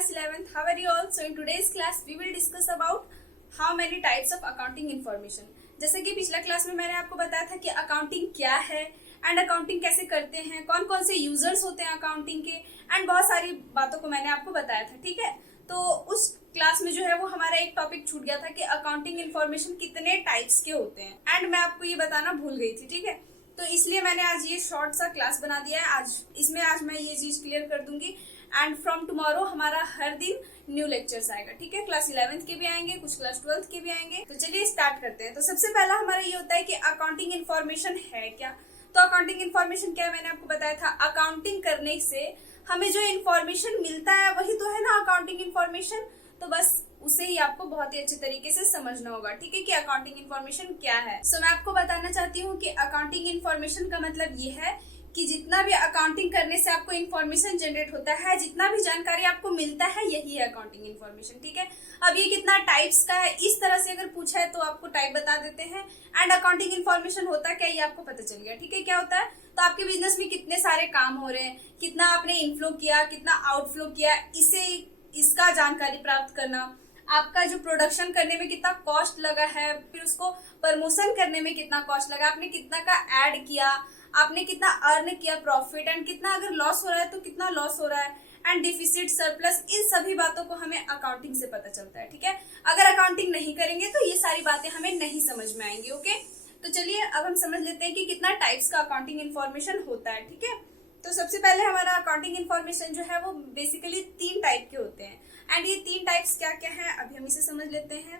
class 11th. How are you all? So in today's class we will discuss about how many types of accounting information. जैसे कि पिछला class में मैंने आपको बताया था कि अकाउंटिंग क्या है एंड अकाउंटिंग कैसे करते हैं, कौन कौन से यूजर्स होते हैं अकाउंटिंग के, एंड बहुत सारी बातों को मैंने आपको बताया था. ठीक है, तो उस क्लास में जो है वो हमारा एक टॉपिक छूट गया था कि अकाउंटिंग इन्फॉर्मेशन कितने टाइप्स के होते हैं, एंड मैं आपको ये बताना भूल गई थी. ठीक है, तो इसलिए मैंने आज ये शॉर्ट सा क्लास बना दिया है. आज मैं ये चीज क्लियर कर दूंगी एंड फ्रॉम टुमारो हमारा हर दिन न्यू लेक्चर्स आएगा. ठीक है, क्लास 11th के भी आएंगे, कुछ क्लास 12th के भी आएंगे. तो चलिए स्टार्ट करते हैं. तो सबसे पहला हमारा ये होता है कि अकाउंटिंग इन्फॉर्मेशन है क्या. तो अकाउंटिंग इन्फॉर्मेशन क्या है, मैंने आपको बताया था. अकाउंटिंग करने से हमें जो इन्फॉर्मेशन मिलता है वही तो है ना अकाउंटिंग इन्फॉर्मेशन. तो बस उसे ही आपको बहुत ही अच्छे तरीके से समझना होगा. ठीक है, कि अकाउंटिंग इन्फॉर्मेशन क्या है. सो मैं आपको बताना चाहती हूँ कि अकाउंटिंग इन्फॉर्मेशन का मतलब ये है कि जितना भी अकाउंटिंग करने से आपको इन्फॉर्मेशन जनरेट होता है, जितना भी जानकारी आपको मिलता है, यही है अकाउंटिंग इन्फॉर्मेशन. ठीक है, अब ये कितना टाइप्स का है, इस तरह से अगर पूछा है तो आपको टाइप बता देते हैं. एंड अकाउंटिंग इन्फॉर्मेशन होता क्या, ये आपको पता चल गया. ठीक है, क्या होता है, तो आपके बिजनेस में कितने सारे काम हो रहे हैं, कितना आपने इनफ्लो किया, कितना आउटफ्लो किया, इसका जानकारी प्राप्त करना. आपका जो प्रोडक्शन करने में कितना कॉस्ट लगा है, फिर उसको प्रमोशन करने में कितना कॉस्ट लगा, आपने कितना का ऐड किया, आपने कितना अर्न किया प्रॉफिट, एंड कितना अगर लॉस हो रहा है तो कितना लॉस हो रहा है, एंड डिफिसिट सरप्लस, इन सभी बातों को हमें अकाउंटिंग से पता चलता है. ठीक है, अगर अकाउंटिंग नहीं करेंगे तो ये सारी बातें हमें नहीं समझ में आएंगी. ओके, तो चलिए अब हम समझ लेते हैं कि कितना टाइप्स का अकाउंटिंग इन्फॉर्मेशन होता है. ठीक है, तो सबसे पहले हमारा अकाउंटिंग इन्फॉर्मेशन जो है वो बेसिकली 3 टाइप के होते हैं. एंड ये 3 टाइप्स क्या क्या है अभी हम इसे समझ लेते हैं.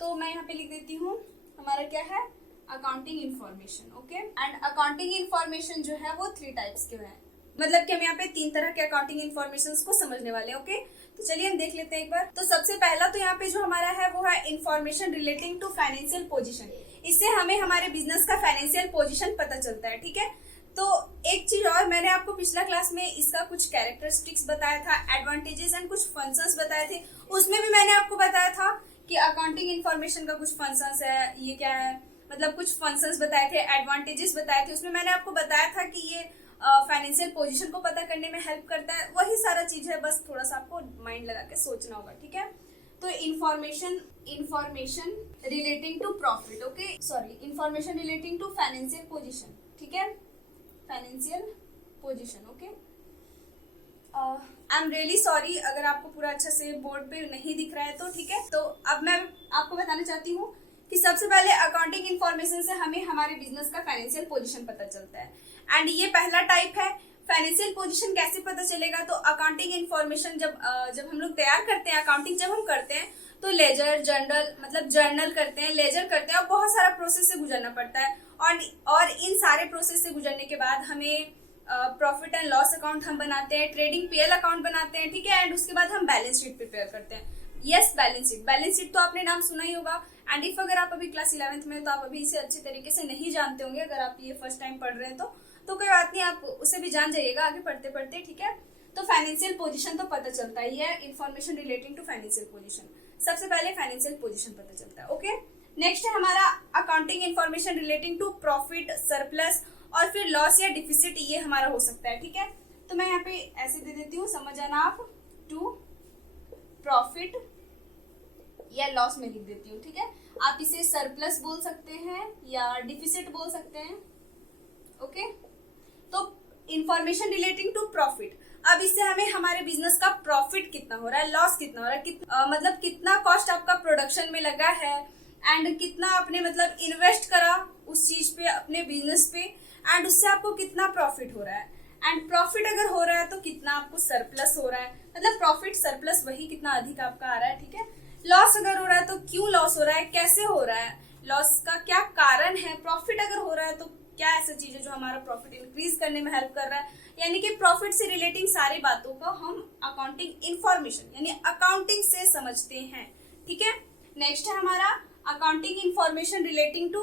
तो मैं यहाँ पे लिख देती हूँ, हमारा क्या है, accounting information. Okay, and accounting information जो है वो 3 टाइप्स के हैं. मतलब कि हम यहाँ पे 3 तरह के अकाउंटिंग इन्फॉर्मेशन को समझने वाले हैं. ओके, तो चलिए हम देख लेते हैं एक बार. तो सबसे पहला तो यहाँ पे जो हमारा है वो है information relating to financial position. इससे हमें हमारे बिजनेस का फाइनेंशियल पोजिशन पता चलता है. ठीक है, तो एक चीज और, मैंने आपको पिछला क्लास में इसका कुछ कैरेक्टरिस्टिक्स बताया था, एडवांटेजेस एंड कुछ फंक्शंस बताए थे. उसमें भी मैंने आपको बताया था कि अकाउंटिंग इन्फॉर्मेशन का कुछ फंक्शंस है, ये क्या है, मतलब कुछ फंक्शंस बताए थे, एडवांटेजेस बताए थे. उसमें मैंने आपको बताया था कि ये फाइनेंशियल पोजीशन को पता करने में हेल्प करता है. वही सारा चीज है, बस थोड़ा सा आपको माइंड लगा के सोचना होगा. ठीक है, तो information relating to profit. Okay, sorry, information relating to financial position. ठीक है, financial position. Okay, I am really sorry अगर आपको पूरा अच्छा से बोर्ड पे नहीं दिख रहा है तो. ठीक है, तो अब मैं आपको बताना चाहती हूँ कि सबसे पहले अकाउंटिंग इन्फॉर्मेशन से हमें हमारे बिजनेस का फाइनेंशियल पोजीशन पता चलता है. एंड ये पहला टाइप है. फाइनेंशियल पोजीशन कैसे पता चलेगा, तो अकाउंटिंग इन्फॉर्मेशन जब हम लोग तैयार करते हैं, अकाउंटिंग जब हम करते हैं तो लेजर जर्नल करते हैं, लेजर करते हैं, और बहुत सारा प्रोसेस से गुजरना पड़ता है. और इन सारे प्रोसेस से गुजरने के बाद हमें प्रॉफिट एंड लॉस अकाउंट हम बनाते हैं, ट्रेडिंग पीएल अकाउंट बनाते हैं. ठीक है, एंड उसके बाद हम बैलेंस शीट प्रिपेयर करते हैं. यस, बैलेंस शीट तो आपने नाम सुना ही होगा. एंड इफ अगर आप अभी क्लास 11th में तो आप अभी इसे अच्छे तरीके से नहीं जानते होंगे, अगर आप ये फर्स्ट टाइम पढ़ रहे हैं तो कोई बात नहीं, आप उसे भी जान जाइएगा आगे पढ़ते पढ़ते. ठीक है, तो फाइनेंशियल पोजीशन तो पता चलता ही है. Information relating to financial position, सबसे पहले फाइनेंशियल पोजीशन पता चलता है. ओके, नेक्स्ट है हमारा accounting information relating to profit, surplus और फिर लॉस या डिफिसिट, ये हमारा हो सकता है. ठीक है, तो मैं यहाँ पे ऐसे दे देती हूँ, समझ जाना आप, टू प्रॉफिट या लॉस में लिख देती हूँ. ठीक है, आप इसे सरप्लस बोल सकते हैं या डिफिसिट बोल सकते हैं. ओके, तो इंफॉर्मेशन रिलेटिंग टू प्रॉफिट, अब इससे हमें हमारे बिजनेस का प्रॉफिट कितना हो रहा है, लॉस कितना हो रहा है, मतलब कितना कॉस्ट आपका प्रोडक्शन में लगा है, एंड कितना आपने मतलब इन्वेस्ट करा उस चीज पे, अपने बिजनेस पे, एंड उससे आपको कितना प्रॉफिट हो रहा है. एंड प्रॉफिट अगर हो रहा है तो कितना आपको सरप्लस हो रहा है, मतलब प्रॉफिट सरप्लस वही कितना अधिक आपका आ रहा है. ठीक है, लॉस अगर हो रहा है तो क्यों लॉस हो रहा है, कैसे हो रहा है, लॉस का क्या कारण है, प्रॉफिट अगर हो रहा है तो क्या ऐसा चीज है जो हमारा प्रॉफिट इंक्रीज करने में हेल्प कर रहा है. यानी कि प्रॉफिट से रिलेटिंग सारी बातों को हम अकाउंटिंग इन्फॉर्मेशन यानी अकाउंटिंग से समझते हैं. ठीक है, नेक्स्ट है हमारा accounting information relating to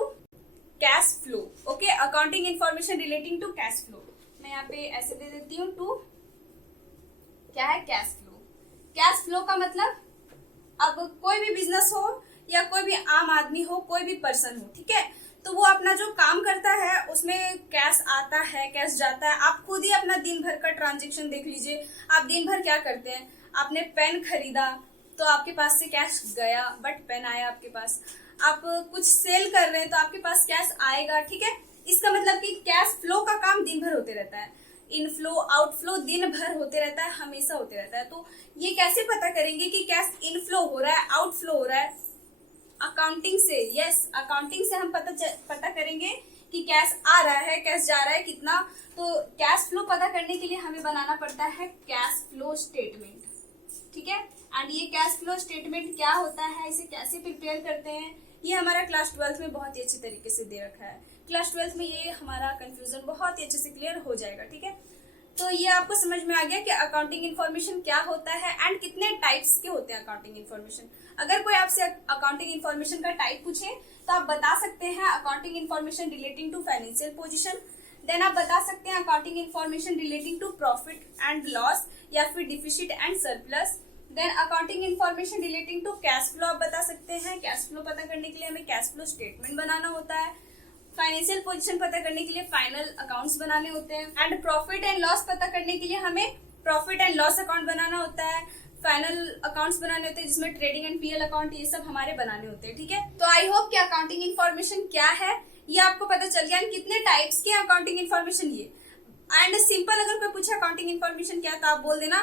cash flow. Okay, accounting information relating to cash flow, मैं यहाँ पे ऐसे दे देती हूँ, टू क्या है, कैश फ्लो. कैश फ्लो का मतलब, अब कोई भी बिजनेस हो या कोई भी आम आदमी हो, कोई भी पर्सन हो, ठीक है, तो वो अपना जो काम करता है उसमें कैश आता है, कैश जाता है. आप खुद ही अपना दिन भर का ट्रांजेक्शन देख लीजिए, आप दिन भर क्या करते हैं, आपने पेन खरीदा तो आपके पास से कैश गया बट पेन आया आपके पास। आप कुछ सेल कर रहे हैं तो आपके पास कैश आएगा, ठीक है। इसका मतलब कि कैश फ्लो का काम दिन भर होते रहता है, इनफ्लो आउटफ्लो दिन भर होते रहता है, हमेशा होते रहता है। तो ये कैसे पता करेंगे कि कैश इनफ्लो हो रहा है आउटफ्लो हो रहा है? अकाउंटिंग से, यस, अकाउंटिंग से हम पता करेंगे कि कैश आ रहा है, कैश जा रहा है, कितना। तो कैश फ्लो पता करने के लिए हमें बनाना पड़ता है कैश फ्लो स्टेटमेंट, ठीक है। एंड ये कैश फ्लो स्टेटमेंट क्या होता है, इसे कैसे प्रिपेयर करते हैं, ये हमारा क्लास 12 में बहुत ही अच्छी तरीके से दे रखा है। क्लास 12 में ये हमारा कंफ्यूजन बहुत ही अच्छे से क्लियर हो जाएगा, ठीक है। तो ये आपको समझ में आ गया कि अकाउंटिंग इन्फॉर्मेशन क्या होता है एंड कितने टाइप्स के होते हैं अकाउंटिंग इन्फॉर्मेशन। अगर कोई आपसे अकाउंटिंग इन्फॉर्मेशन का टाइप पूछे तो आप बता सकते हैं accounting information relating to financial position, then आप बता सकते हैं accounting information relating to profit and loss या फिर deficit and surplus, then accounting information relating to cash flow आप बता सकते हैं। कैश फ्लो पता करने के लिए हमें कैश फ्लो स्टेटमेंट बनाना होता है। फाइनेंशियल पोजीशन पता करने के लिए फाइनल अकाउंट्स बनाने होते हैं। एंड प्रॉफिट एंड लॉस पता करने के लिए हमें प्रॉफिट एंड लॉस अकाउंट बनाना होता है। फाइनल अकाउंट्स बनाने होते हैं जिसमें ट्रेडिंग एंड पीएल अकाउंट ये सब हमारे बनाने होते हैं, ठीक है। तो आई होप कि अकाउंटिंग इन्फॉर्मेशन क्या है ये आपको पता चल गया, कितने टाइप्स के अकाउंटिंग इन्फॉर्मेशन ये। एंड सिंपल अगर कोई पूछे अकाउंटिंग इन्फॉर्मेशन क्या, तो आप बोल देना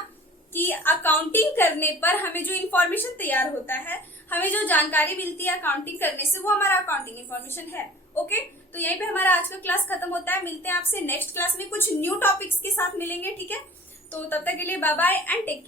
कि अकाउंटिंग करने पर हमें जो इन्फॉर्मेशन तैयार होता है, हमें जो जानकारी मिलती है अकाउंटिंग करने से, वो हमारा अकाउंटिंग इन्फॉर्मेशन है। ओके, तो यहीं पे हमारा आज का क्लास खत्म होता है। मिलते हैं आपसे नेक्स्ट क्लास में, कुछ न्यू टॉपिक्स के साथ मिलेंगे, ठीक है। तो तब तक के लिए bye bye and take care.